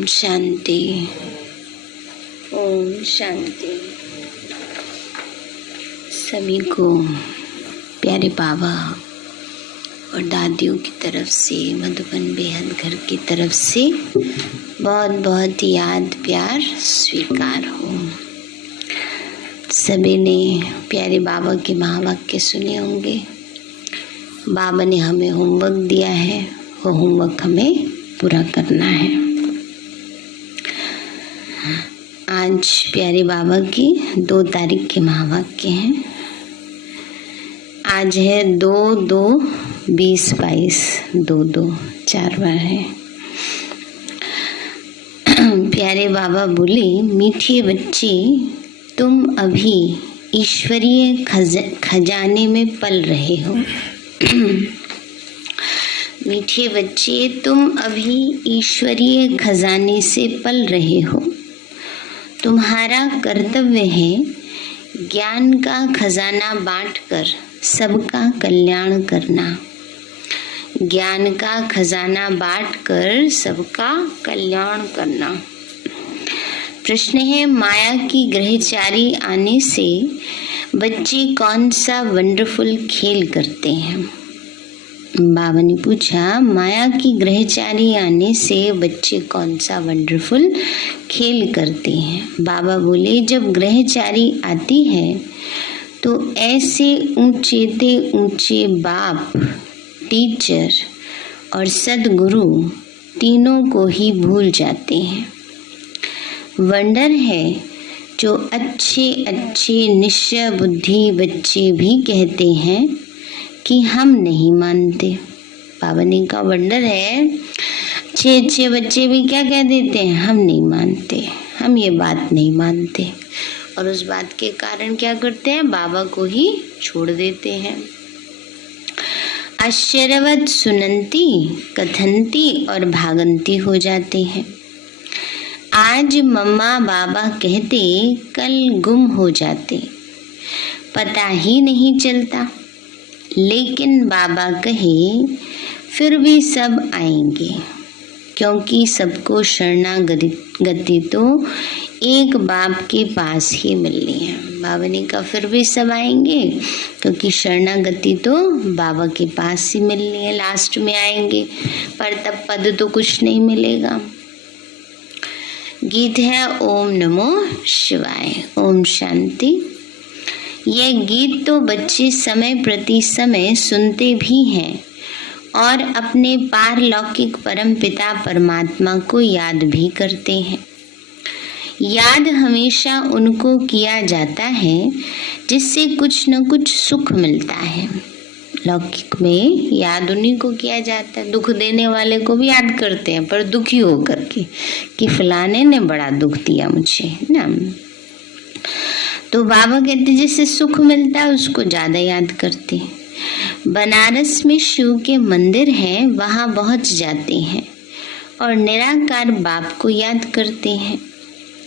ओम शांति, ओम शांति। सभी को प्यारे बाबा और दादियों की तरफ से, मधुबन बेहद घर की तरफ से बहुत बहुत याद प्यार स्वीकार हो। सभी ने प्यारे बाबा के महावाक्य सुने होंगे। बाबा ने हमें होमवर्क दिया है, वो होमवर्क हमें पूरा करना है। आज प्यारे बाबा की 2 तारीख के महावाक्य हैं। आज है 2-2-20-22, 2-2 4 बार है। प्यारे बाबा बोले, मीठे बच्चे, तुम अभी ईश्वरीय खजाने में पल रहे हो। मीठे बच्चे, तुम अभी ईश्वरीय खजाने से पल रहे हो। तुम्हारा कर्तव्य है ज्ञान का खजाना बांटकर सबका कल्याण करना। ज्ञान का खजाना बांटकर सबका कल्याण करना। प्रश्न है, माया की ग्रहचारी आने से बच्चे कौन सा वंडरफुल खेल करते हैं? बाबा ने पूछा, माया की ग्रहचारी आने से बच्चे कौन सा वंडरफुल खेल करते हैं? बाबा बोले, जब ग्रहचारी आती है तो ऐसे ऊंचे बाप, टीचर और सदगुरु तीनों को ही भूल जाते हैं। वंडर है जो अच्छे निश्चय बुद्धि बच्चे भी कहते हैं कि हम नहीं मानते। बाबा ने कहा, वंडर है, अच्छे बच्चे भी क्या कह देते हैं? हम नहीं मानते, हम ये बात नहीं मानते। और उस बात के कारण क्या करते हैं? बाबा को ही छोड़ देते हैं। आश्चर्यवत सुनंती, कथनती और भागंती हो जाते हैं। आज मम्मा बाबा कहते, कल गुम हो जाते, पता ही नहीं चलता। लेकिन बाबा कहे, फिर भी सब आएंगे, क्योंकि सबको शरणागति तो एक बाप के पास ही मिलनी है। बाबा ने कहा, फिर भी सब आएंगे, क्योंकि शरणागति तो बाबा के पास ही मिलनी है। लास्ट में आएंगे, पर तब पद तो कुछ नहीं मिलेगा। गीत है ओम नमो शिवाय, ओम शांति। यह गीत तो बच्चे समय प्रति समय सुनते भी हैं और अपने पारलौकिक परम पिता परमात्मा को याद भी करते हैं। याद हमेशा उनको किया जाता है जिससे कुछ न कुछ सुख मिलता है। लौकिक में याद उन्हीं को किया जाता है। दुख देने वाले को भी याद करते हैं, पर दुखी होकर के कि फलाने ने बड़ा दुख दिया मुझे ना। तो बाबा कहते जिससे सुख मिलता है उसको ज्यादा याद करते हैं। बनारस में शिव के मंदिर हैं, वहां पहुंच जाते हैं और निराकार बाप को याद करते हैं।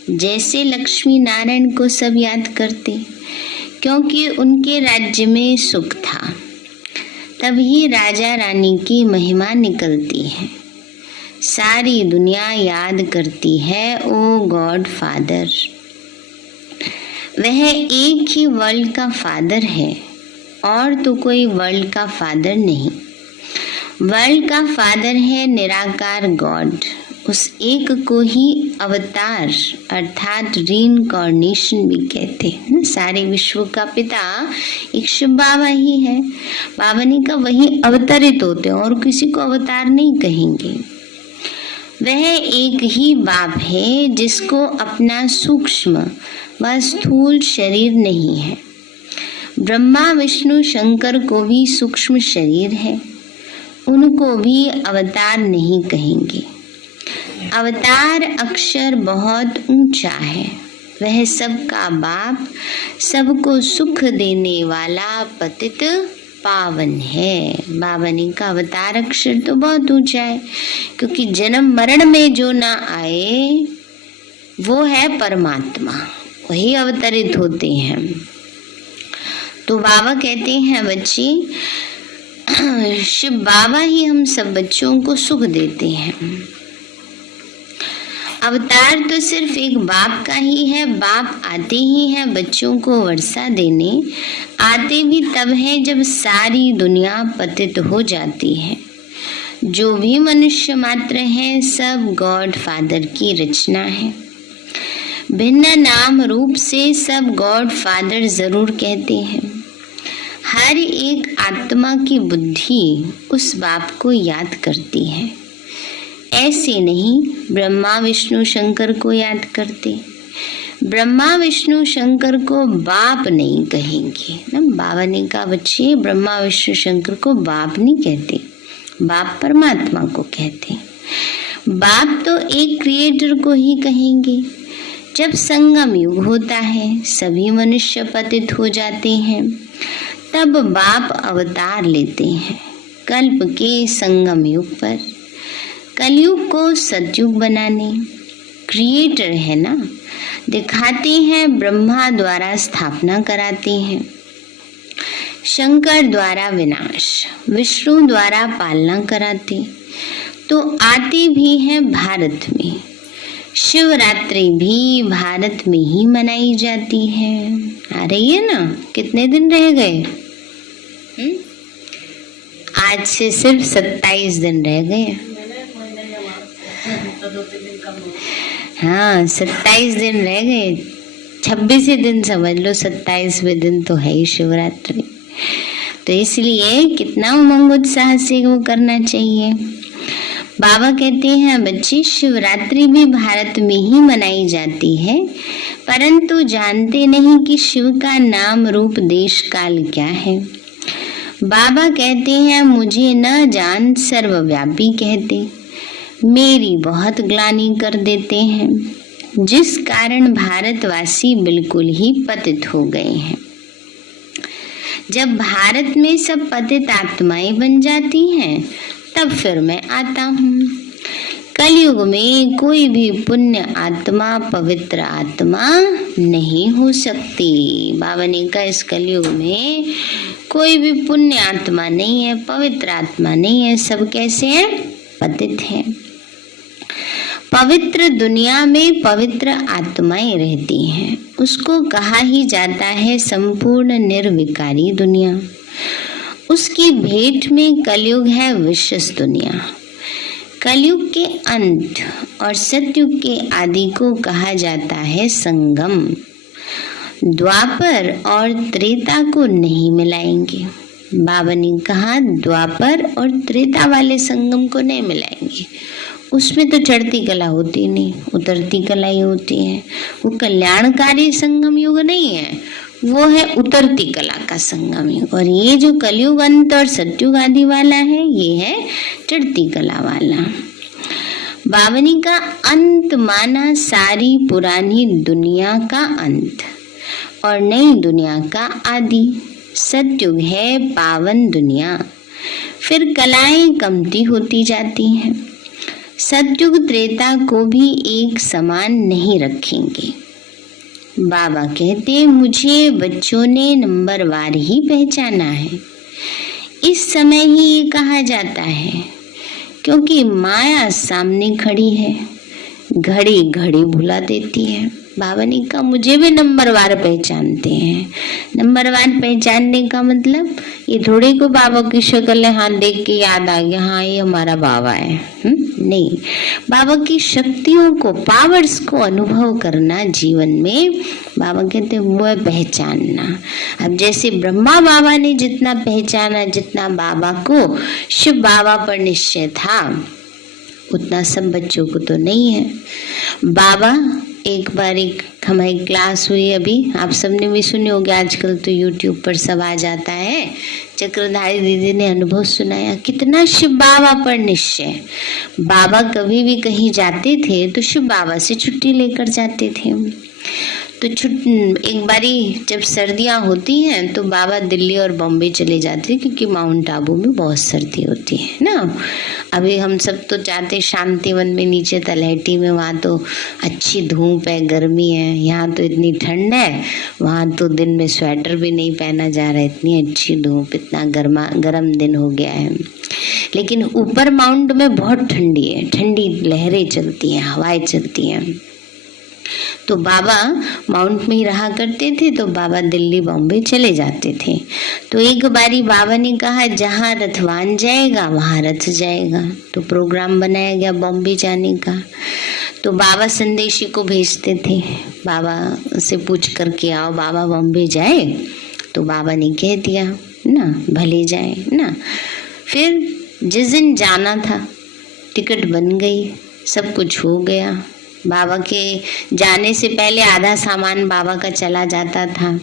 जैसे लक्ष्मी नारायण को सब याद करते, क्योंकि उनके राज्य में सुख था। तभी राजा रानी की महिमा निकलती है। सारी दुनिया याद करती है, ओ गॉड फादर। वह एक ही वर्ल्ड का फादर है और तो कोई वर्ल्ड का फादर नहीं। वर्ल्ड का फादर है निराकार गॉड। उस एक को ही अवतार अर्थात रीइंकार्नेशन भी कहते हैं। सारे विश्व का पिता एक शिव बाबा ही है। बाबा ने कहा वही अवतरित होते हैं और किसी को अवतार नहीं कहेंगे। वह एक ही बाप है जिसको अपना सूक्ष्म व स्थूल शरीर नहीं है। ब्रह्मा विष्णु शंकर को भी सूक्ष्म शरीर है, उनको भी अवतार नहीं कहेंगे। अवतार अक्षर बहुत ऊंचा है। वह सबका बाप, सबको सुख देने वाला पतित पावन है। बाबा ने का अवतार अक्षर तो बहुत ऊंचा है, क्योंकि जन्म मरण में जो ना आए वो है परमात्मा, वही अवतरित होते हैं। तो बाबा कहते हैं बच्चे, शिव बाबा ही हम सब बच्चों को सुख देते हैं। अवतार तो सिर्फ एक बाप का ही है। बाप आते ही हैं बच्चों को वर्षा देने, आते भी तब है जब सारी दुनिया पतित हो जाती है। जो भी मनुष्य मात्र हैं सब गॉड फादर की रचना है। भिन्न नाम रूप से सब गॉड फादर जरूर कहते हैं। हर एक आत्मा की बुद्धि उस बाप को याद करती है। ऐसे नहीं ब्रह्मा विष्णु शंकर को याद करते। ब्रह्मा विष्णु शंकर को बाप नहीं कहेंगे ना। बाबा ने कहा बच्चे ब्रह्मा विष्णु शंकर को बाप नहीं कहते, बाप परमात्मा को कहते। बाप तो एक क्रिएटर को ही कहेंगे। जब संगम युग होता है, सभी मनुष्य पतित हो जाते हैं, तब बाप अवतार लेते हैं कल्प के संगम युग पर, कलयुग को सतयुग बनाने। क्रिएटर है ना, दिखाते हैं ब्रह्मा द्वारा स्थापना कराते हैं, शंकर द्वारा विनाश, विष्णु द्वारा पालना कराते। तो आते भी हैं भारत में। शिवरात्रि भी भारत में ही मनाई जाती है। आ रही है ना, कितने दिन रह गए? आज से सिर्फ 27 दिन रह गए। हाँ 27 दिन रह गए, 26 दिन समझ लो, 27वें दिन तो है ही शिवरात्रि। तो इसलिए कितना उमंग उत्साह से वो करना चाहिए। बाबा कहते हैं बच्चे शिवरात्रि भी भारत में ही मनाई जाती है, परंतु जानते नहीं कि शिव का नाम रूप देश काल क्या है। बाबा कहते हैं मुझे न जान सर्वव्यापी कहते, मेरी बहुत ग्लानि कर देते हैं, जिस कारण भारतवासी बिल्कुल ही पतित हो गए हैं। जब भारत में सब पतित आत्माएं बन जाती हैं, तब फिर मैं आता हूँ। कलयुग में कोई भी पुण्य आत्मा पवित्र आत्मा नहीं हो सकती। बाबा ने कहा इस कलयुग में कोई भी पुण्य आत्मा नहीं है, पवित्र आत्मा नहीं है, सब कैसे हैं? पतित हैं। पवित्र दुनिया में पवित्र आत्माएं रहती हैं, उसको कहा ही जाता है संपूर्ण निर्विकारी दुनिया। उसकी भेंट में कलयुग है विशेष दुनिया। कलयुग के अंत और सतयुग के आदि को कहा जाता है संगम। द्वापर और त्रेता को नहीं मिलाएंगे। बाबा ने कहा द्वापर और त्रेता वाले संगम को नहीं मिलाएंगे। उसमें तो चढ़ती कला होती नहीं, उतरती कला ही होती है। वो कल्याणकारी संगम युग नहीं है, वो है उतरती कला का संगम युग। और ये जो कलयुग अंत और सतयुग आदि वाला है, ये है चढ़ती कला वाला। बावनी का अंत माना सारी पुरानी दुनिया का अंत और नई दुनिया का आदि। सतयुग है पावन दुनिया, फिर कलाएं कमती होती जाती हैं। सतयुग त्रेता को भी एक समान नहीं रखेंगे। बाबा कहते मुझे बच्चों ने नंबरवार ही पहचाना है। इस समय ही ये कहा जाता है, क्योंकि माया सामने खड़ी है, घड़ी घड़ी भुला देती है। बाबा ने कहा मुझे भी नंबरवार पहचानते हैं। नंबरवार पहचानने का मतलब ये थोड़ी को बाबा की शक्ल है, हाँ देख के याद आ गया हाँ ये हमारा बाबा है। नहीं, बाबा की शक्तियों को, पावर्स को अनुभव करना जीवन में, बाबा कहते हैं वो है पहचानना। अब जैसे ब्रह्मा बाबा ने जितना पहचाना, जितना बाबा को शिव बाबा पर निश्चय था, उतना सब बच्चों को तो नहीं है। बाबा एक बार एक हमारी क्लास हुई अभी, आप सबने भी सुने होंगे, आजकल तो यूट्यूब पर सब आ जाता है। चक्रधारी दीदी ने अनुभव सुनाया, कितना शिव बाबा पर निश्चय। बाबा कभी भी कहीं जाते थे तो शिव बाबा से छुट्टी लेकर जाते थे। तो एक बारी जब सर्दियाँ होती हैं तो बाबा दिल्ली और बॉम्बे चले जाते, क्योंकि माउंट आबू में बहुत सर्दी होती है ना। अभी हम सब तो जाते शांतिवन में नीचे तलहटी में, वहाँ तो अच्छी धूप है, गर्मी है। यहाँ तो इतनी ठंड है, वहाँ तो दिन में स्वेटर भी नहीं पहना जा रहा है, इतनी अच्छी धूप, इतना गर्म दिन हो गया है। लेकिन ऊपर माउंट में बहुत ठंडी है, ठंडी लहरें चलती हैं, हवाएं चलती हैं। तो बाबा माउंट में ही रहा करते थे, तो बाबा दिल्ली बॉम्बे चले जाते थे। तो एक बारी बाबा ने कहा जहाँ रथवान जाएगा वहाँ रथ जाएगा। तो प्रोग्राम बनाया गया बॉम्बे जाने का। तो बाबा संदेशी को भेजते थे, बाबा से पूछ करके आओ बाबा बॉम्बे जाए। तो बाबा ने कह दिया ना, भले जाए ना। फिर जिस दिन जाना था टिकट बन गई, सब कुछ हो गया। बाबा के जाने से पहले आधा सामान बाबा का चला जाता था,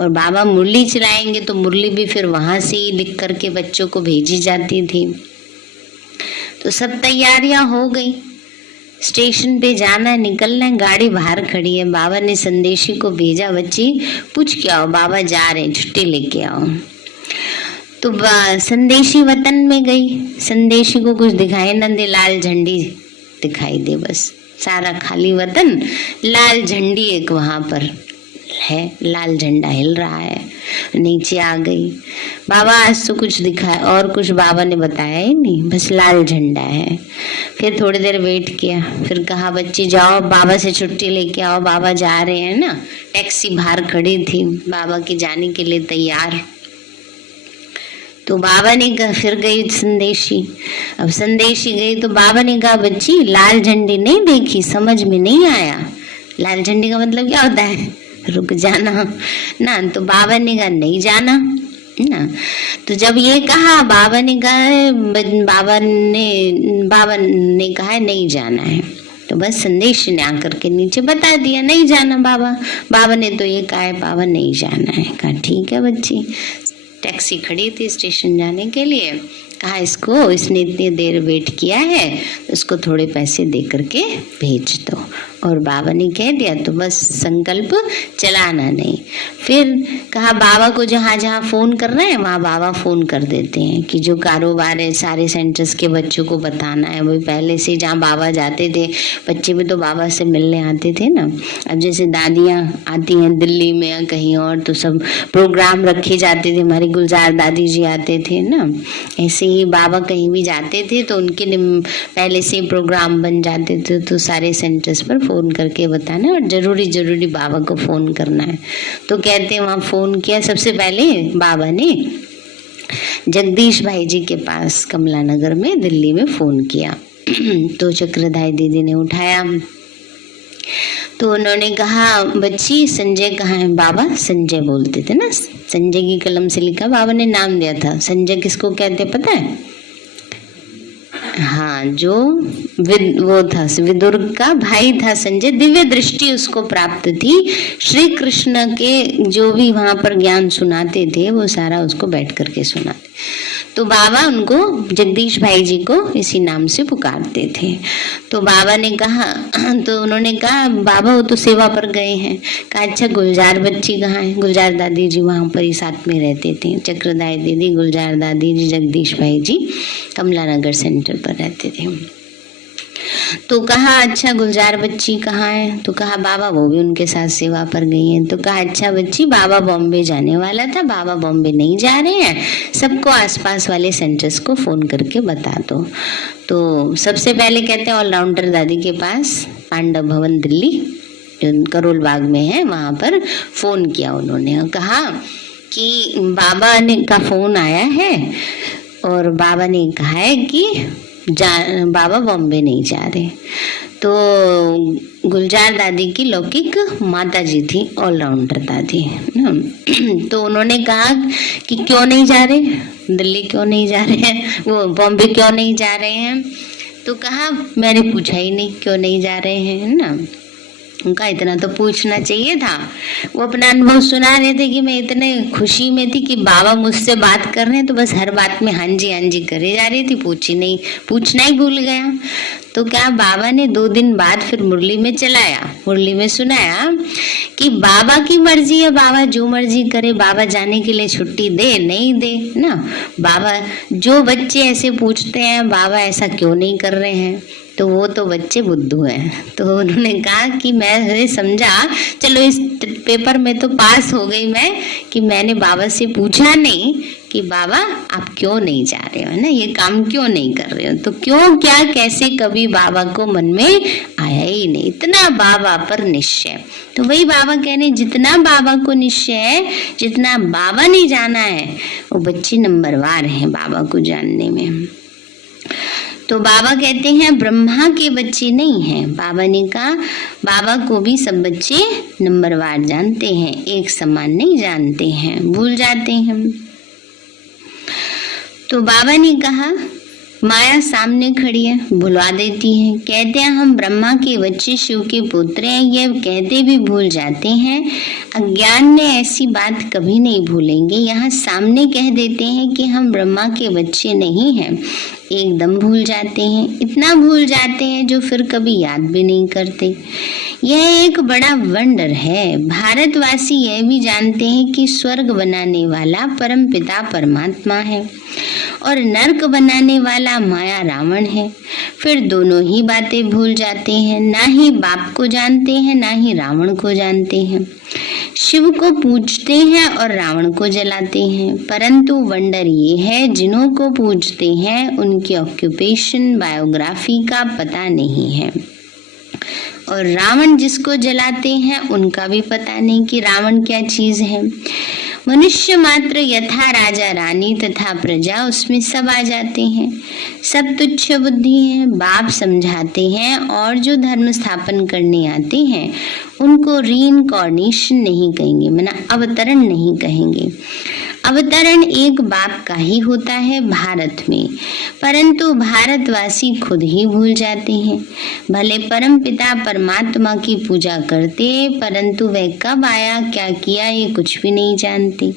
और बाबा मुरली चलाएंगे तो मुरली भी फिर वहाँ से ही लिख करके बच्चों को भेजी जाती थी। तो सब तैयारियां हो गई, स्टेशन पे जाना है, निकलना है, गाड़ी बाहर खड़ी है। बाबा ने संदेशी को भेजा, बच्ची पूछ के आओ बाबा जा रहे हैं, छुट्टी लेके आओ। तो संदेशी वतन में गई, संदेशी को कुछ दिखाई न दे, लाल झंडी दिखाई दे, बस सारा खाली वतन, लाल झंडी एक वहां पर है, लाल झंडा हिल रहा है। नीचे आ गई, बाबा आज तो कुछ दिखाया और कुछ बाबा ने बताया ही नहीं, बस लाल झंडा है। फिर थोड़ी देर वेट किया, फिर कहा बच्ची जाओ बाबा से छुट्टी लेके आओ, बाबा जा रहे हैं ना। टैक्सी बाहर खड़ी थी, बाबा की जाने के लिए तैयार। तो बाबा ने कहा, फिर गई संदेशी। अब संदेशी गई तो बाबा ने कहा बच्ची लाल झंडी नहीं देखी, समझ में नहीं आया, लाल झंडी का मतलब क्या होता है, रुक जाना ना। तो बाबा ने कहा नहीं जाना ना। तो जब ये कहा बाबा ने कहा नहीं जाना है, तो बस संदेश ने आकर के नीचे बता दिया नहीं जाना बाबा। बाबा ने तो ये कहा है बाबा नहीं जाना है। कहा ठीक है बच्ची। टैक्सी खड़ी थी स्टेशन जाने के लिए, कहा इसको, इसने इतनी देर वेट किया है, इसको थोड़े पैसे दे करके भेज दो। और बाबा ने कह दिया तो बस संकल्प चलाना नहीं। फिर कहा बाबा को जहाँ जहाँ फोन करना है वहाँ बाबा फोन कर देते हैं, कि जो कारोबार है सारे सेंटर्स के बच्चों को बताना है। वही पहले से जहाँ बाबा जाते थे बच्चे भी तो बाबा से मिलने आते थे ना। अब जैसे दादियाँ आती हैं दिल्ली में या कहीं और, तो सब प्रोग्राम रखे जाते थे, हमारी गुलजार दादी जी आते थे ना। ऐसे ही बाबा कहीं भी जाते थे तो उनके पहले से प्रोग्राम बन जाते थे, तो सारे सेंटर्स पर फोन करके बताना, और जरूरी बाबा को फोन करना है। तो कहते हैं वहाँ फोन किया, सबसे पहले बाबा ने जगदीश भाई जी के पास कमला नगर में दिल्ली में फोन किया। तो चक्रधारी दीदी ने उठाया, तो उन्होंने कहा बच्ची संजय कहाँ है। बाबा संजय बोलते थे ना, संजय की कलम से लिखा, बाबा ने नाम दिया था। संजय किसको कहते पता है? हाँ, जो वो था विदुर का भाई था संजय। दिव्य दृष्टि उसको प्राप्त थी, श्री कृष्ण के जो भी वहां पर ज्ञान सुनाते थे वो सारा उसको बैठ करके सुनाते। तो बाबा उनको जगदीश भाई जी को इसी नाम से पुकारते थे। तो बाबा ने कहा, तो उन्होंने कहा बाबा वो तो सेवा पर गए हैं। कहा अच्छा गुलजार बच्ची कहाँ है? गुलजार दादी जी वहाँ पर ही साथ में रहते थे, चक्रधारी दीदी, गुलजार दादी जी, जगदीश भाई जी कमला नगर सेंटर पर रहते थे। तो कहा अच्छा गुलजार बच्ची कहाँ है? तो कहा बाबा वो भी उनके साथ सेवा पर गई हैं। तो कहा अच्छा बच्ची बाबा बॉम्बे जाने वाला था, बाबा बॉम्बे नहीं जा रहे हैं, सबको आसपास वाले सेंटर्स को फोन करके बता दो। तो सबसे पहले कहते हैं ऑलराउंडर दादी के पास, पांडव भवन दिल्ली जो करोल बाग में है, वहां पर फोन किया उन्होंने और कहा कि बाबा ने का फोन आया है और बाबा ने कहा है कि बाबा बॉम्बे नहीं जा रहे। तो गुलजार दादी की लौकिक माता जी थी, ऑलराउंडर दादी। तो उन्होंने कहा कि क्यों नहीं जा रहे, दिल्ली क्यों नहीं जा रहे हैं, वो बॉम्बे क्यों नहीं जा रहे हैं? तो कहा मैंने पूछा ही नहीं क्यों नहीं जा रहे हैं ना। उनका इतना तो पूछना चाहिए था। वो अपना अनुभव सुना रहे थे कि मैं इतने खुशी में थी कि बाबा मुझसे बात कर रहे हैं, तो बस हर बात में हाँ जी करे जा रही थी, पूछना ही भूल गया। तो क्या बाबा ने 2 दिन बाद फिर मुरली में चलाया, मुरली में सुनाया कि बाबा की मर्जी है, बाबा जो मर्जी करे, बाबा जाने के लिए छुट्टी दे नहीं दे ना। बाबा जो बच्चे ऐसे पूछते हैं बाबा ऐसा क्यों नहीं कर रहे हैं, तो वो तो बच्चे बुद्धू हैं, तो उन्होंने कहा कि मैं समझा, चलो इस पेपर में तो पास हो गई मैं, कि मैंने बाबा से पूछा नहीं कि बाबा आप क्यों नहीं जा रहे हो, है ना, ये काम क्यों नहीं कर रहे हो, तो क्यों क्या कैसे कभी बाबा को मन में आया ही नहीं, इतना बाबा पर निश्चय। तो वही बाबा कह रहे, जितना बाबा को निश्चय है, जितना बाबा ने जाना है, वो बच्चे नंबरवार हैं बाबा को जानने में। तो बाबा कहते हैं ब्रह्मा के बच्चे नहीं हैं। बाबा ने कहा बाबा को भी सब बच्चे नंबरवार जानते हैं, एक समान नहीं जानते हैं, भूल जाते हैं। तो बाबा ने कहा माया सामने खड़ी है, भुला देती है। कहते हैं हम ब्रह्मा के बच्चे शिव के पुत्र हैं, यह कहते भी भूल जाते हैं। अज्ञान में ऐसी बात कभी नहीं भूलेंगे। यहाँ सामने कह देते हैं कि हम ब्रह्मा के बच्चे नहीं हैं, एकदम भूल जाते हैं। इतना भूल जाते हैं जो फिर कभी याद भी नहीं करते। यह एक बड़ा वंडर है। भारतवासी यह भी जानते हैं कि स्वर्ग बनाने वाला परमपिता परमात्मा है और नरक बनाने वाला माया रावण है। फिर दोनों ही बातें भूल जाते हैं, ना ही बाप को जानते हैं, ना ही रावण को जानते हैं। शिव को पूजते हैं और रावण को जलाते हैं, परंतु वंडर ये है जिन्हों को पूजते हैं उनकी ऑक्यूपेशन बायोग्राफी का पता नहीं है, और रावण जिसको जलाते हैं उनका भी पता नहीं कि रावण क्या चीज है। मनुष्य मात्र यथा राजा रानी तथा प्रजा, उसमें सब आ जाते हैं। सब तुच्छ बुद्धि हैं। बाप समझाते हैं और जो धर्म स्थापन करने आते हैं उनको रीइंकार्नेशन नहीं कहेंगे, माना अवतरण नहीं कहेंगे। अवतरण एक बाप का ही होता है भारत में, परंतु भारतवासी खुद ही भूल जाते हैं। भले परम पिता परमात्मा की पूजा करते, परंतु वह कब आया क्या किया ये कुछ भी नहीं जानते।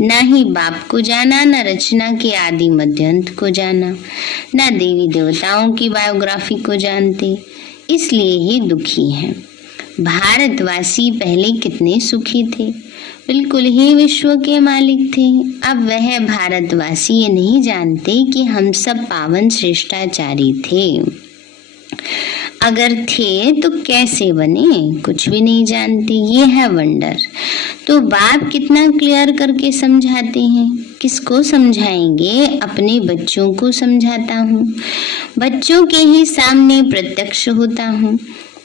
न ही बाप को जाना, न रचना के आदि मध्य अंत को जाना, न देवी देवताओं की बायोग्राफी को जानते, इसलिए ही दुखी हैं। भारतवासी पहले कितने सुखी थे, बिल्कुल ही विश्व के मालिक थे। अब वह भारतवासी ये नहीं जानते कि हम सब पावन श्रेष्ठाचारी थे। अगर थे तो कैसे बने, कुछ भी नहीं जानते। ये है वंडर। तो बाप कितना क्लियर करके समझाते हैं। किसको समझाएंगे? अपने बच्चों को समझाता हूँ, बच्चों के ही सामने प्रत्यक्ष होता हूँ,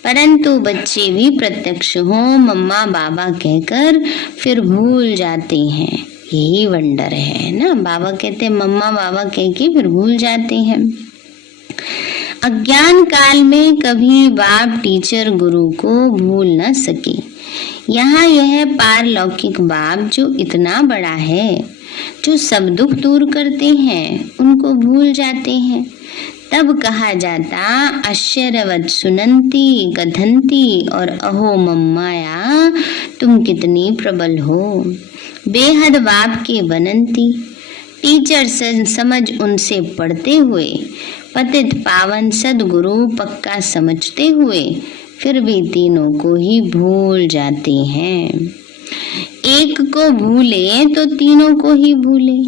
परंतु बच्चे भी प्रत्यक्ष हो मम्मा बाबा कहकर फिर भूल जाते हैं। यही वंडर है ना। बाबा कहते हैं मम्मा बाबा कह के फिर भूल जाते हैं। अज्ञान काल में कभी बाप टीचर गुरु को भूल न सके। यहाँ यह पारलौकिक बाप जो इतना बड़ा है, जो सब दुख दूर करते हैं, उनको भूल जाते हैं। तब कहा जाता आश्चर्यवत सुनंती कथंती और अहो मम्माया तुम कितनी प्रबल हो। बेहद बाप के बनंती टीचर समझ उनसे पढ़ते हुए, पतित पावन सदगुरु पक्का समझते हुए, फिर भी तीनों को ही भूल जाते हैं। एक को भूले तो तीनों को ही भूले,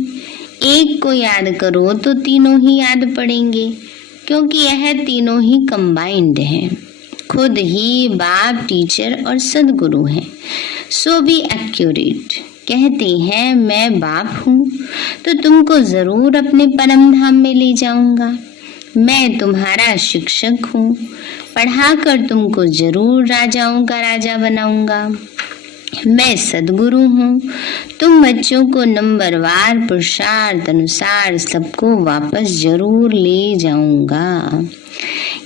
एक को याद करो तो तीनों ही याद पड़ेंगे, क्योंकि यह तीनों ही कंबाइंड हैं। खुद ही बाप टीचर और सदगुरु हैं। सो भी एक्यूरेट कहते हैं मैं बाप हूँ तो तुमको जरूर अपने परम धाम में ले जाऊंगा। मैं तुम्हारा शिक्षक हूँ, पढ़ाकर तुमको जरूर राजाओं का राजा बनाऊंगा। मैं सदगुरु हूँ, तुम बच्चों को नंबरवार पुरुषार्थ अनुसार सबको वापस जरूर ले जाऊंगा।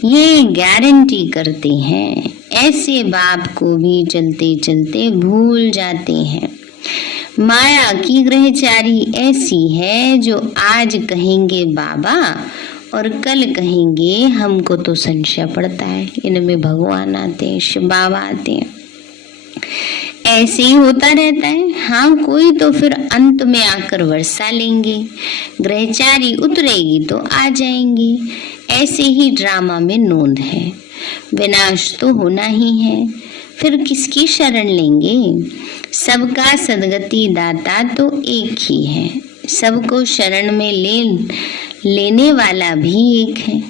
ये गारंटी करते हैं। ऐसे बाप को भी चलते चलते भूल जाते हैं। माया की ग्रहचारी ऐसी है जो आज कहेंगे बाबा और कल कहेंगे हमको तो संशय पड़ता है, इनमें भगवान आते हैं, शिव बाबा आते हैं। ऐसे ही होता रहता है। हाँ, कोई तो फिर अंत में आकर वर्षा लेंगे, ग्रहचारी उतरेगी तो आ जाएंगे। ऐसे ही ड्रामा में नोंद है। विनाश तो होना ही है, फिर किसकी शरण लेंगे? सबका सदगति दाता तो एक ही है, सबको शरण में लेने वाला भी एक है।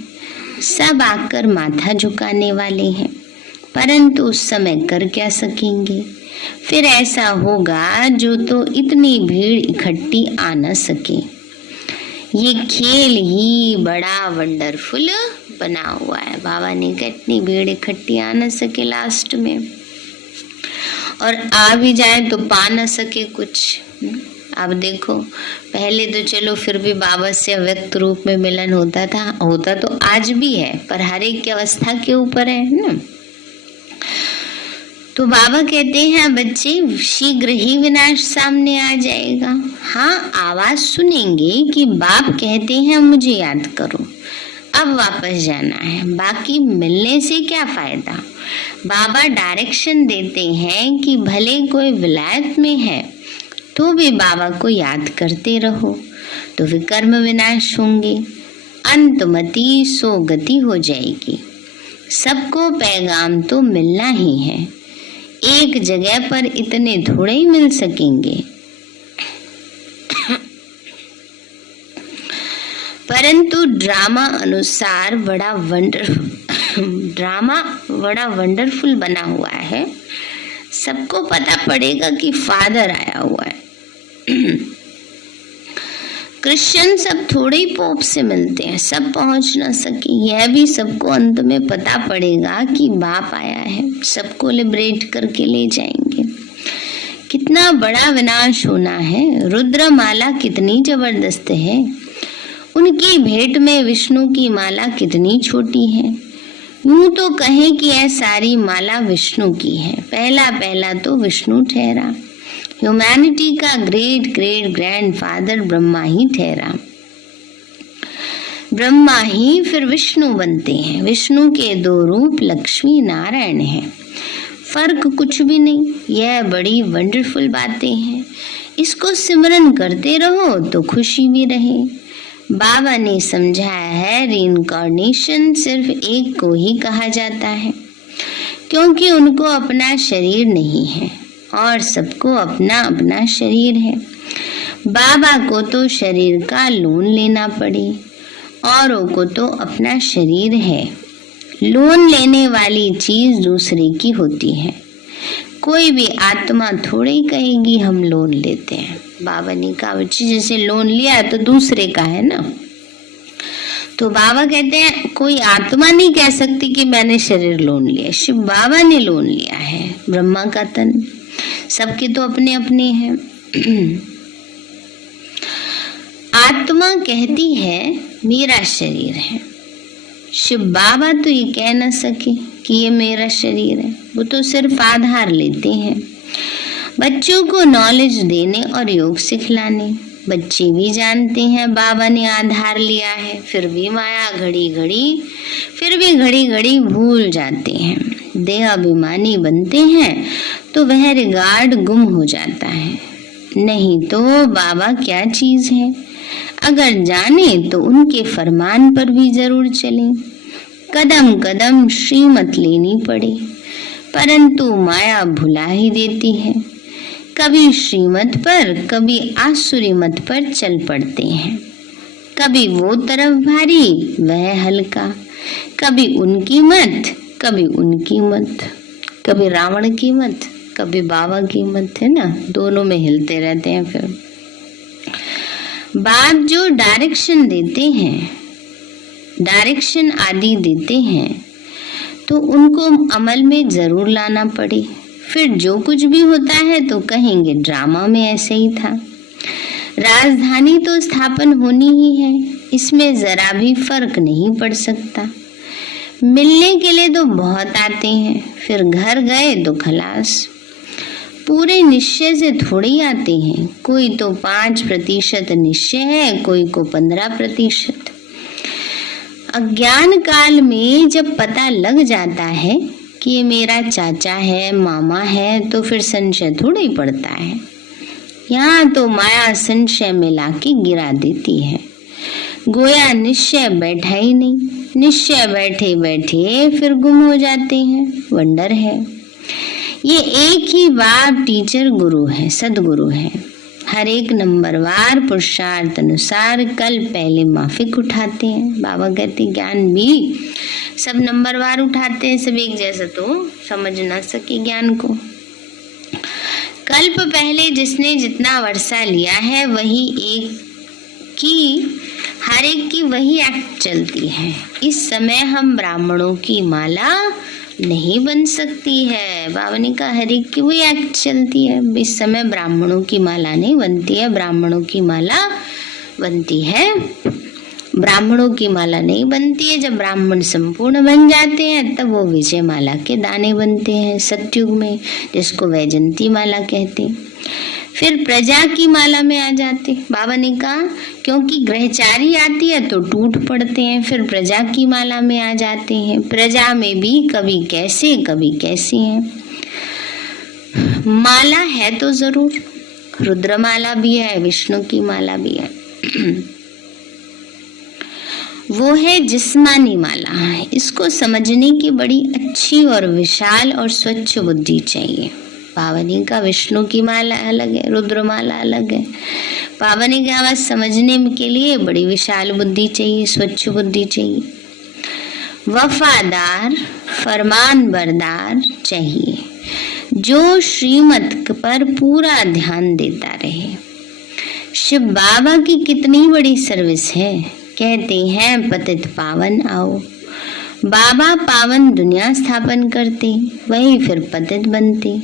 सब आकर माथा झुकाने वाले हैं, परंतु उस समय कर क्या सकेंगे। फिर ऐसा होगा जो तो इतनी भीड़ इकट्ठी आ न सके। ये खेल ही बड़ा वंडरफुल बना हुआ है। बाबा ने कहा इतनी भीड़ इकट्ठी आ न सके लास्ट में, और आ भी जाए तो पा न सके कुछ। अब देखो, पहले तो चलो फिर भी बाबा से अव्यक्त रूप में मिलन होता तो आज भी है, पर हर एक की अवस्था के ऊपर है ना। तो बाबा कहते हैं बच्चे, शीघ्र ही विनाश सामने आ जाएगा। हाँ, आवाज सुनेंगे कि बाप कहते हैं मुझे याद करो, अब वापस जाना है, बाकी मिलने से क्या फायदा। बाबा डायरेक्शन देते हैं कि भले कोई विलायत में है तो भी बाबा को याद करते रहो, तो विकर्म विनाश होंगे, अंतमति सो गति हो जाएगी। सबको पैगाम तो मिलना ही है, एक जगह पर इतने थोड़े ही मिल सकेंगे। परंतु ड्रामा अनुसार बड़ा वंडरफुल बना हुआ है। सबको पता पड़ेगा कि फादर आया हुआ है। क्रिश्चियन सब थोड़े ही पोप से मिलते हैं, सब पहुंच ना सके। यह भी सबको अंत में पता पड़ेगा कि बाप आया है, सबको लिबरेट करके ले जाएंगे। कितना बड़ा विनाश होना है। रुद्रमाला कितनी जबरदस्त है, उनकी भेंट में विष्णु की माला कितनी छोटी है। यूं तो कहें कि यह सारी माला विष्णु की है। पहला तो विष्णु ठहरा, ह्यूमैनिटी का great great grandfather Brahma ही ठहरा। ब्रह्मा ही फिर विष्णु बनते हैं। विष्णु के दो रूप लक्ष्मी नारायण हैं, फर्क कुछ भी नहीं। यह बड़ी वंडरफुल बातें हैं, इसको सिमरन करते रहो तो खुशी भी रहे। बाबा ने समझाया है रीइंकार्नेशन सिर्फ एक को ही कहा जाता है, क्योंकि उनको अपना शरीर नहीं है और सबको अपना अपना शरीर है। बाबा को तो शरीर का लोन लेना पड़े, औरों को तो अपना शरीर है। लोन लेने वाली चीज दूसरे की होती है। कोई भी आत्मा थोड़ी कहेगी हम लोन लेते हैं। बाबा ने कहा बच्ची जैसे लोन लिया तो दूसरे का है ना। तो बाबा कहते हैं कोई आत्मा नहीं कह सकती कि मैंने शरीर लोन लिया, शिव बाबा ने लोन लिया है ब्रह्मा का तन। सबके तो अपने अपने हैं। आत्मा कहती है मेरा शरीर है, शिव बाबा तो ये कह न सके कि ये मेरा शरीर है, वो तो सिर्फ आधार लेते हैं। बच्चों को नॉलेज देने और योग सिखलाने। बच्चे भी जानते हैं बाबा ने आधार लिया है, फिर भी माया घड़ी घड़ी भूल जाते हैं। देहाभिमानी बनते हैं तो वह रिगार्ड गुम हो जाता है। नहीं तो बाबा क्या चीज है, अगर जाने तो उनके फरमान पर भी जरूर चलें। कदम कदम श्रीमत लेनी पड़े, परंतु माया भुला ही देती है। कभी श्रीमत पर कभी आसुरी मत पर चल पड़ते हैं। कभी वो तरफ भारी वह हल्का, कभी उनकी मत कभी उनकी मत, कभी रावण की मत कभी बाबा की मत, है ना, दोनों में हिलते रहते हैं। फिर बाप जो डायरेक्शन देते हैं, डायरेक्शन आदि देते हैं, तो उनको अमल में जरूर लाना पड़े। फिर जो कुछ भी होता है तो कहेंगे ड्रामा में ऐसे ही था। राजधानी तो स्थापन होनी ही है, इसमें जरा भी फर्क नहीं पड़ सकता। मिलने के लिए तो बहुत आते हैं, फिर घर गए तो खलास। पूरे निश्चय से थोड़े ही आते हैं, कोई तो 5% निश्चय है, कोई को 15%। अज्ञान काल में जब पता लग जाता है कि ये मेरा चाचा है, मामा है, तो फिर संशय थोड़ा ही पड़ता है। यहाँ तो माया संशय में लाके गिरा देती है। गोया निश्चय बैठा ही नहीं, निश्चय बैठे बैठे फिर गुम हो जाते हैं। वंडर है। ये एक ही बाप टीचर गुरु है, सदगुरु है। हर एक नंबरवार पुरुषार्थ अनुसार कल पहले माफिक उठाते हैं। बाबा कहते ज्ञान भी सब नंबरवार उठाते हैं, सब एक जैसा तो समझ ना सके ज्ञान को। कल्प पहले जिसने जितना वर्षा लिया है वही हर एक की वही एक्ट चलती है। इस समय हम ब्राह्मणों की माला नहीं बन सकती है। बाबा ने कहा हर एक की वही एक्ट चलती है। इस समय ब्राह्मणों की माला नहीं बनती है, ब्राह्मणों की माला बनती है। ब्राह्मणों की माला नहीं बनती है। जब ब्राह्मण संपूर्ण बन जाते हैं तब वो विजय माला के दाने बनते हैं सतयुग में, जिसको वैजंती माला कहते हैं। फिर प्रजा की माला में आ जाते। बाबा ने कहा क्योंकि ग्रहचारी आती है तो टूट पड़ते हैं, फिर प्रजा की माला में आ जाते हैं। प्रजा में भी कभी कैसे हैं। माला है तो जरूर, रुद्रमाला भी है, विष्णु की माला भी है। वो है जिस्मानी माला। इसको समझने की बड़ी अच्छी और विशाल और स्वच्छ बुद्धि चाहिए। पावनी का विष्णु की माला अलग है, रुद्र माला अलग है। पावनी की आवाज समझने के लिए बड़ी विशाल बुद्धि चाहिए, स्वच्छ बुद्धि चाहिए। वफादार फरमान बरदार चाहिए, जो श्रीमत पर पूरा ध्यान देता रहे। शिव बाबा की कितनी बड़ी सर्विस है। कहते हैं पतित पावन आओ। बाबा पावन दुनिया स्थापन करते, वही फिर पतित बनते,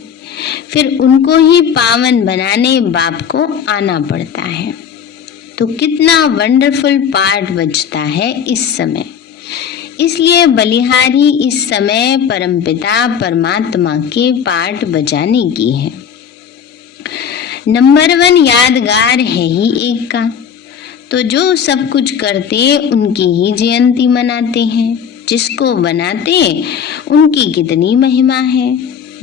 फिर उनको ही पावन बनाने बाप को आना पड़ता है। तो कितना वंडरफुल पार्ट बचता है इस समय। इसलिए बलिहारी इस समय परमपिता परमात्मा के पार्ट बजाने की है। नंबर 1 यादगार है ही एक का, तो जो सब कुछ करते उनकी ही जयंती मनाते हैं। जिसको बनाते उनकी कितनी महिमा है।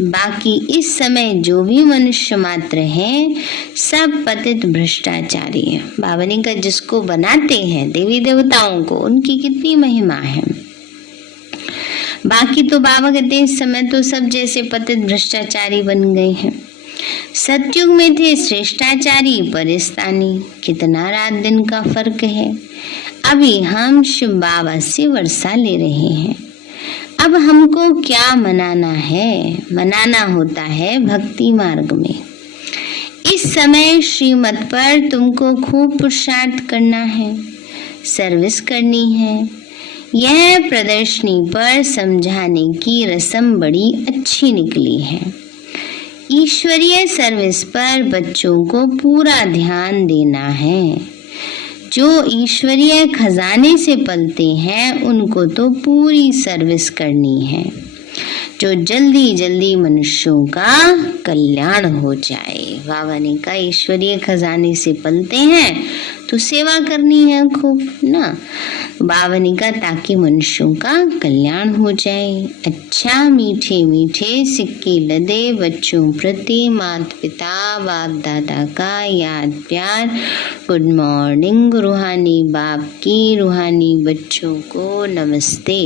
बाकी इस समय जो भी मनुष्य मात्र हैं सब पतित भ्रष्टाचारी है। बाबा ने कहा जिसको बनाते हैं देवी देवताओं को, उनकी कितनी महिमा है। बाकी तो बाबा कहते हैं इस समय तो सब जैसे पतित भ्रष्टाचारी बन गए हैं। सतयुग में थे श्रेष्ठाचारी परिस्तानी, कितना रात दिन का फर्क है। अभी हम शिव बाबा से वर्षा ले रहे हैं। अब हमको क्या मनाना है? मनाना होता है भक्ति मार्ग में। इस समय श्रीमत पर तुमको खूब पुरुषार्थ करना है, सर्विस करनी है। यह प्रदर्शनी पर समझाने की रस्म बड़ी अच्छी निकली है। ईश्वरीय सर्विस पर बच्चों को पूरा ध्यान देना है। जो ईश्वरीय खजाने से पलते हैं उनको तो पूरी सर्विस करनी है, जो जल्दी जल्दी मनुष्यों का कल्याण हो जाए। बाबा ने कहा ईश्वरीय खजाने से पलते हैं तो सेवा करनी है खूब ना। बाबा ने कहा ताकि मनुष्यों का कल्याण हो जाए। अच्छा मीठे मीठे सिक्के लदे बच्चों प्रति माता पिता बाप दादा का याद प्यार। Good morning. रूहानी बाप की रूहानी बच्चों को नमस्ते।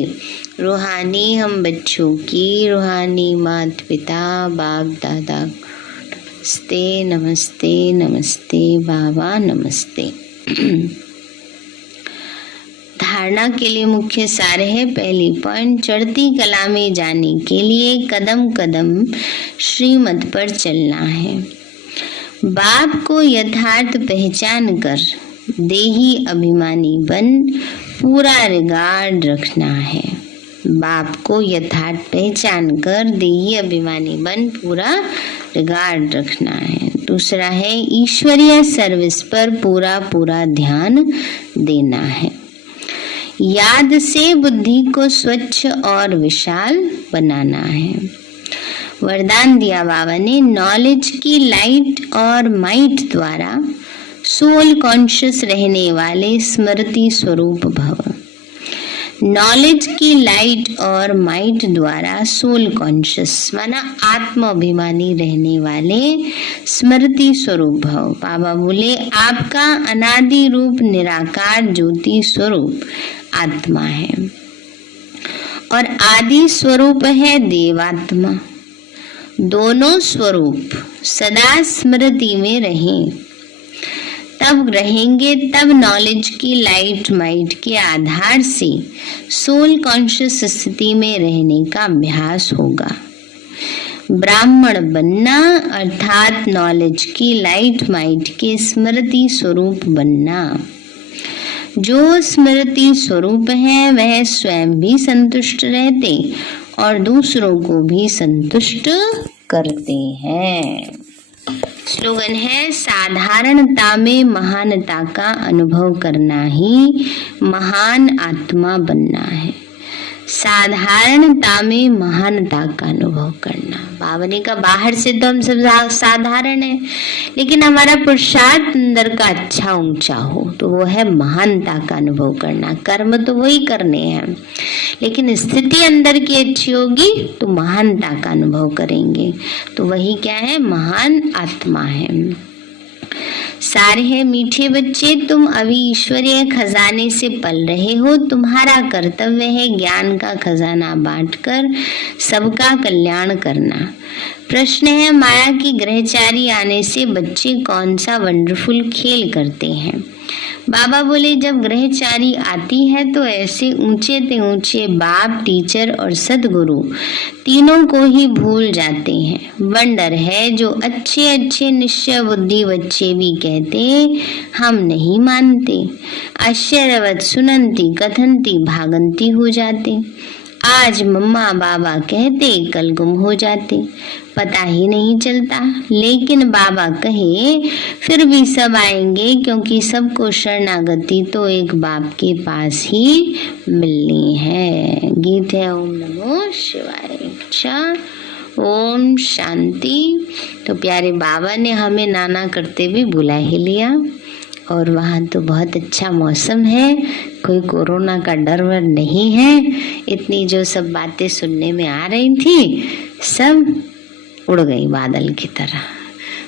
रूहानी हम बच्चों की रूहानी माता पिता बाप दादा नमस्ते नमस्ते नमस्ते बाबा नमस्ते। धारणा के लिए मुख्य सार है। पहली पॉइंट, चढ़ती कला में जाने के लिए कदम कदम श्रीमत पर चलना है। बाप को यथार्थ पहचान कर देही अभिमानी बन पूरा रिगार्ड रखना है। बाप को यथार्थ पहचान कर देही अभिमानी बन पूरा रिगार्ड रखना है। दूसरा है ईश्वरीय सर्विस पर पूरा पूरा ध्यान देना है। याद से बुद्धि को स्वच्छ और विशाल बनाना है। वरदान दिया बाबा ने, नॉलेज की लाइट और माइट द्वारा सोल कॉन्शियस रहने वाले स्मृति स्वरूप भव। नॉलेज की लाइट और माइट द्वारा सोल कॉन्शियस माना आत्म अभिमानी रहने वाले स्मृति स्वरूप भव। बाबा बोले आपका अनादि रूप निराकार ज्योति स्वरूप आत्मा है और आदि स्वरूप है देवात्मा। दोनों स्वरूप सदा स्मृति में रहें। तब रहेंगे, तब नॉलेज की लाइट माइट के आधार से सोल कॉन्शियस स्थिति में रहने का अभ्यास होगा। ब्राह्मण बनना अर्थात नॉलेज की लाइट माइट के स्मृति स्वरूप बनना। जो स्मृति स्वरूप है वह स्वयं भी संतुष्ट रहते और दूसरों को भी संतुष्ट करते हैं। स्लोगन है, साधारणता में महानता का अनुभव करना ही महान आत्मा बनना है। साधारणता में महानता का अनुभव करना। बाबा ने कहा बाहर से तो हम सब साधारण है, लेकिन हमारा पुरुषार्थ अंदर का अच्छा ऊंचा हो तो वो है महानता का अनुभव करना। कर्म तो वही करने हैं, लेकिन स्थिति अंदर की अच्छी होगी तो महानता का अनुभव करेंगे। तो वही क्या है, महान आत्मा है। सारे हैं मीठे बच्चे, तुम अभी ईश्वरीय खजाने से पल रहे हो। तुम्हारा कर्तव्य है ज्ञान का खजाना बांटकर सबका कल्याण करना। प्रश्न है, माया की ग्रहचारी आने से बच्चे कौन सा वंडरफुल खेल करते हैं। बाबा बोले, जब ग्रहचारी आती है तो ऐसे ऊंचे ते ऊंचे बाप, टीचर और सदगुरु तीनों को ही भूल जाते हैं। वंडर है जो अच्छे अच्छे निश्चय बुद्धि बच्चे भी कहते हम नहीं मानते। आश्चर्यवत सुनंती कथनती भागंती हो जाते। आज मम्मा बाबा कहते कल गुम हो जाते, पता ही नहीं चलता। लेकिन बाबा कहे फिर भी सब आएंगे, क्योंकि सबको शरणागति तो एक बाप के पास ही मिलनी है। गीत है ओम नमो शिवाय। अच्छा, ओम शांति। तो प्यारे बाबा ने हमें नाना करते भी बुला ही लिया, और वहाँ तो बहुत अच्छा मौसम है, कोई कोरोना का डर वर नहीं है। इतनी जो सब बातें सुनने में आ रही थी सब उड़ गई बादल की तरह।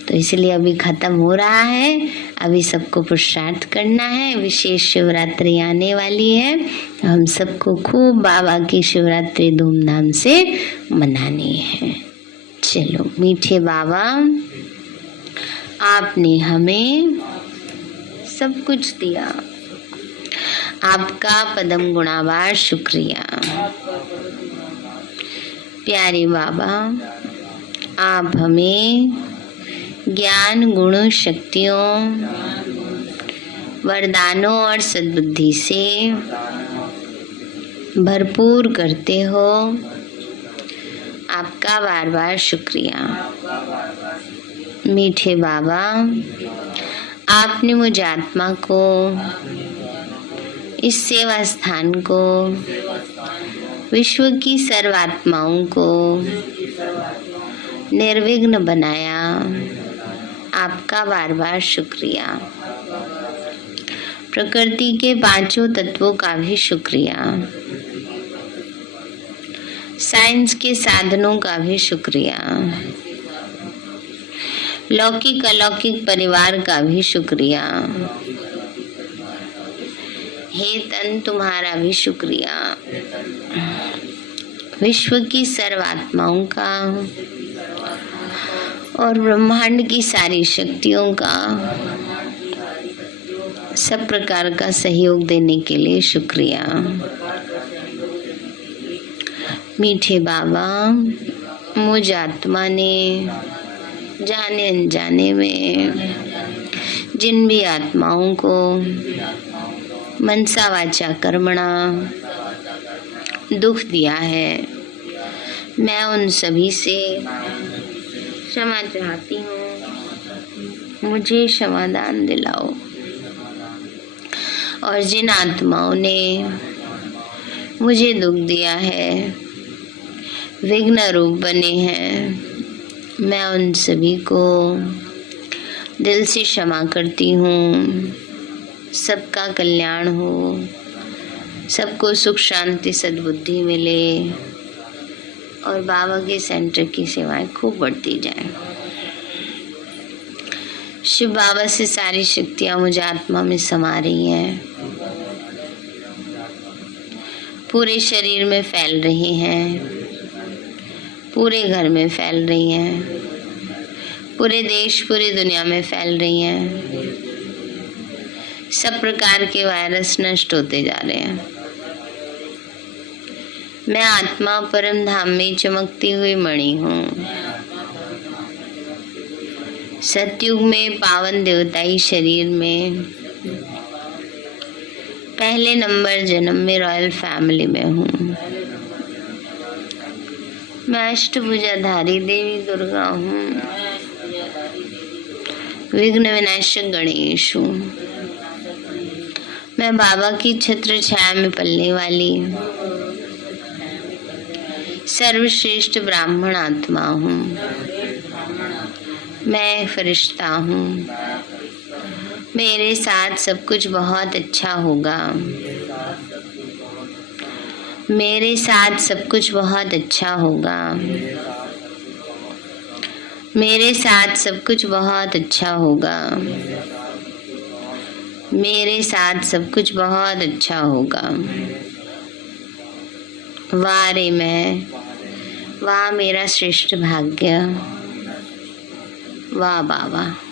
तो इसलिए अभी खत्म हो रहा है, अभी सबको पुरुषार्थ करना है। विशेष शिवरात्रि आने वाली है, हम सबको खूब बाबा की शिवरात्रि धूमधाम से मनानी है। चलो मीठे बाबा, आपने हमें सब कुछ दिया, आपका पदम गुणावार शुक्रिया। प्यारे बाबा, आप हमें ज्ञान गुण शक्तियों वरदानों और सद्बुद्धि से भरपूर करते हो, आपका बार बार शुक्रिया। मीठे बाबा, आपने मुझ आत्मा को, इस सेवा स्थान को, विश्व की सर्वात्माओं को निर्विघ्न बनाया, आपका बार बार शुक्रिया। प्रकृति के पांचों तत्वों का भी शुक्रिया, साइंस के साधनों का भी शुक्रिया, लौकिक अलौकिक परिवार का भी शुक्रिया। हे तन, तुम्हारा भी शुक्रिया। विश्व की सर्वात्माओं का और ब्रह्मांड की सारी शक्तियों का सब प्रकार का सहयोग देने के लिए शुक्रिया। मीठे बाबा, मुझ आत्मा ने जाने अनजाने में जिन भी आत्माओं को मनसा वाचा कर्मणा दुख दिया है, मैं उन सभी से क्षमा चाहती हूँ। मुझे क्षमादान दिलाओ। और जिन आत्माओं ने मुझे दुख दिया है, विघ्न रूप बने हैं, मैं उन सभी को दिल से क्षमा करती हूँ। सबका कल्याण हो, सबको सुख शांति सद्बुद्धि मिले और बाबा के सेंटर की सेवाएं खूब बढ़ती जाए। शिव बाबा से सारी शक्तियाँ मुझे आत्मा में समा रही हैं, पूरे शरीर में फैल रही हैं, पूरे घर में फैल रही हैं, पूरे देश पूरी दुनिया में फैल रही हैं। सब प्रकार के वायरस नष्ट होते जा रहे हैं। मैं आत्मा परम धाम में चमकती हुई मणि हूँ। सतयुग में पावन देवताई शरीर में पहले नंबर जन्म में रॉयल फैमिली में हूँ। मैं अष्टभुजाधारी देवी दुर्गा हूँ। विघ्न विनाशक गणेश हूँ। मैं बाबा की छत्र छाया में पलने वाली सर्वश्रेष्ठ ब्राह्मण आत्मा हूँ। मैं फरिश्ता हूँ। मेरे साथ सब कुछ बहुत अच्छा होगा। मेरे साथ सब कुछ बहुत अच्छा होगा। मेरे साथ सब कुछ बहुत अच्छा होगा। मेरे साथ सब कुछ बहुत अच्छा होगा। वाह रे मैं, वाह मेरा श्रेष्ठ भाग्य, वाह बाबा।